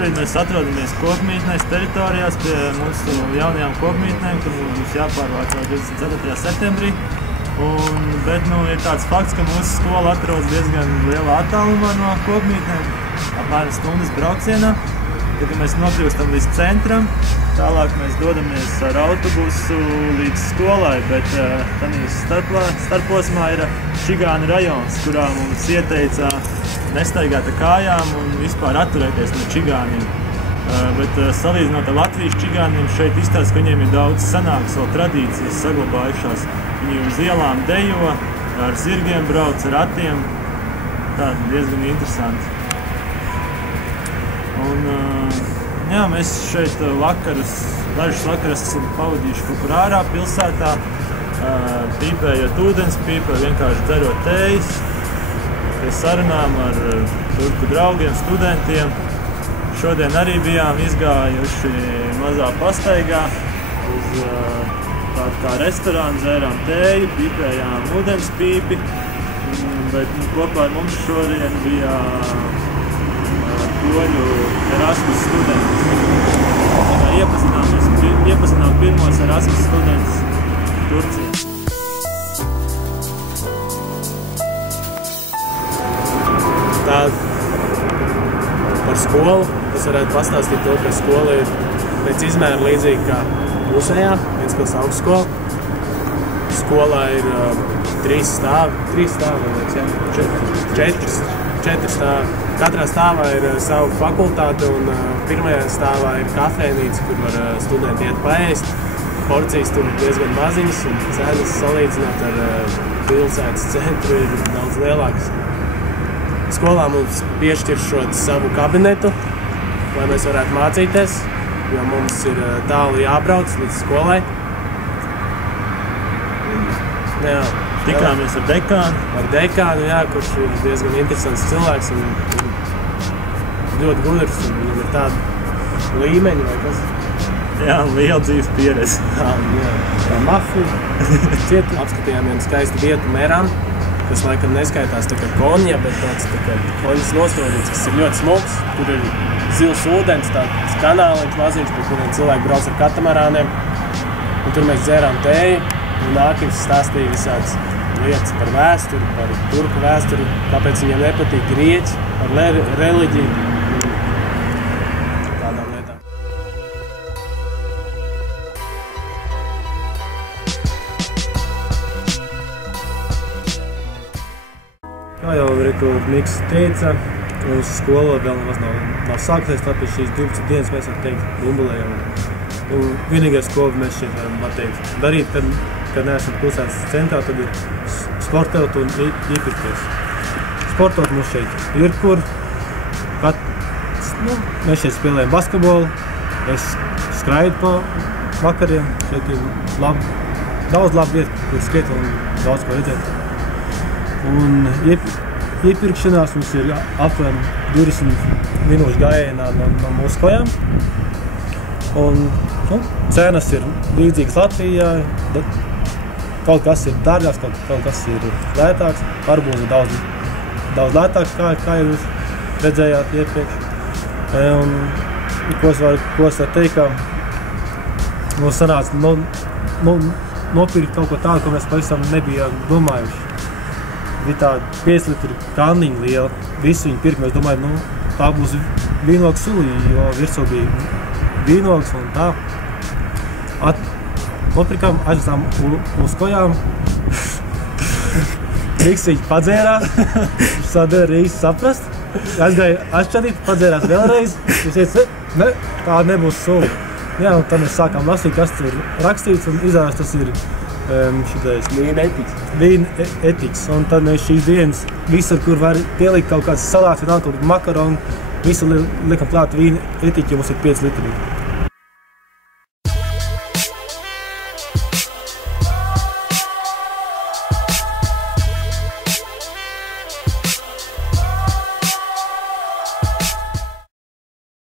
šobrīd mēs atrodamies kopmītnēs teritorijās pie mūsu jaunajām kopmītnēm, kur mums būs jāpārvācās 24. septembrī. Bet ir tāds fakts, ka mūsu skola atrodas diezgan lielā attālumā no kopmītnēm, apmēram stundas braucienā. Tad mēs nokļūstam līdz centram, tālāk mēs dodamies ar autobusu līdz skolai, bet starposmā ir Čigānu rajons, kurā mums ieteica nestaigāt ar kājām un vispār atturēties no čigāniem. Bet salīdzinot ar Latvijas čigāniem, šeit izstāsta, ka viņiem ir daudz senākas vēl tradīcijas saglabājušās. Viņi uz ielām dejo, ar zirgiem brauc, ar ratiem. Tāda diezgan interesanti. Jā, mēs šeit dažus vakarus esam pavadījuši kaut kur ārā pilsētā, pīpējot ūdens, vienkārši dzerot tējas, pie sarunām ar turku draugiem, studentiem. Šodien arī bijām izgājuši mazā pastaigā uz tādu kā restorānu, dzērām tēju, pīpējām ūdens pīpi, bet kopā ar mums šodien bija poļu Erasmus studenti. Iepazinām pirmos Erasmus studentus Turcijā. Tā par skolu es varētu pastāstīt to, ka skola ir pēc izmēra līdzīga kā mūsējā, Ventspils augstskola. Skolā ir 4 stāvi, Katrā stāvā ir sava fakultāte un pirmajā stāvā ir kafejnīca, kur var studenti iet paēst. Porcijas tur diezgan maziņas un cenas salīdzināt ar pilsētas centru ir daudz lielākas. Skolā mums piešķiršot savu kabinetu, lai mēs varētu mācīties, jo mums ir tālu jābrauc līdz skolai. Jā. Tikāmies ar dekānu. Ar dekānu, jā, kurš ir diezgan interesants cilvēks un ļoti gudrs, un viņam ir tāda līmeņa vai kas. Jā, liela dzīves pieredze. Jā, mafija. Apskatījām vienu skaistu vietu Meran, kas laikam neskaitās tā kā Konja, bet tāds tā kā Konjas nostrodīts, kas ir ļoti smuks. Tur ir zils ūdens, tāds kanāliņš maziņš, pie kuriem cilvēki brauc ar katamarāniem. Un tur mēs dzērām tēju, un Nākins stāstīja visādas lietas par vēsturi, par turku vēsturi, kāpēc viņiem nepatīk grieķi, par reliģiju. Tādām lietām. Kā jau Miks teica, mūsu skola vēl nav sākusies, tāpēc šīs 12 dienas mēs varam teikt bumbulējam. Un vienīgais, ko mēs šeit varam darīt, kad neesam pilsētas centrā, tad ir sportot un iepirkties. Sportot mums šeit ir kur. Mēs šeit spēlējam basketbolu, es skraidu pa vakariem. Šeit ir daudz labu vietu, kur skriet un daudz ko redzēt. Un iepirkšanās mums ir apmēram 20 minūšu gājienā no mūsu kojām. Un cenas ir līdzīgas Latvijā. Kaut kas ir dārgāks, kaut kas ir lētāks. Varbūt ir daudz lētāks, kā jūs redzējāt iepriekš. Un, ko es varu teikt, ka mums sanāca nopirkt kaut ko tādu, ko mēs pavisam nebijām domājuši. Bija tāda 5 litru kanniņa liela. Visu viņu pirkt, mēs domājam, tā būs vīnogas sulī, jo virsū bija vīnogas un tā. Nopirkām, aizvestām uz kojām. Riksīķi padzērās, viņš sādēja Rīgas saprast. Aizgāja atšķadīt, padzērās vēlreiz. Viņš teica, ne, tā nebūs sula. Jā, un tad mēs sākām lasīt, kas tur rakstīts, un izrādās tas ir šitais vīna etiks. Un tad mēs šīs dienas visur, kur var pielikt kaut kāds salāts, vienalga kaut makaron, visu liekam klāt vīna etiķi, mums ir 5 litri.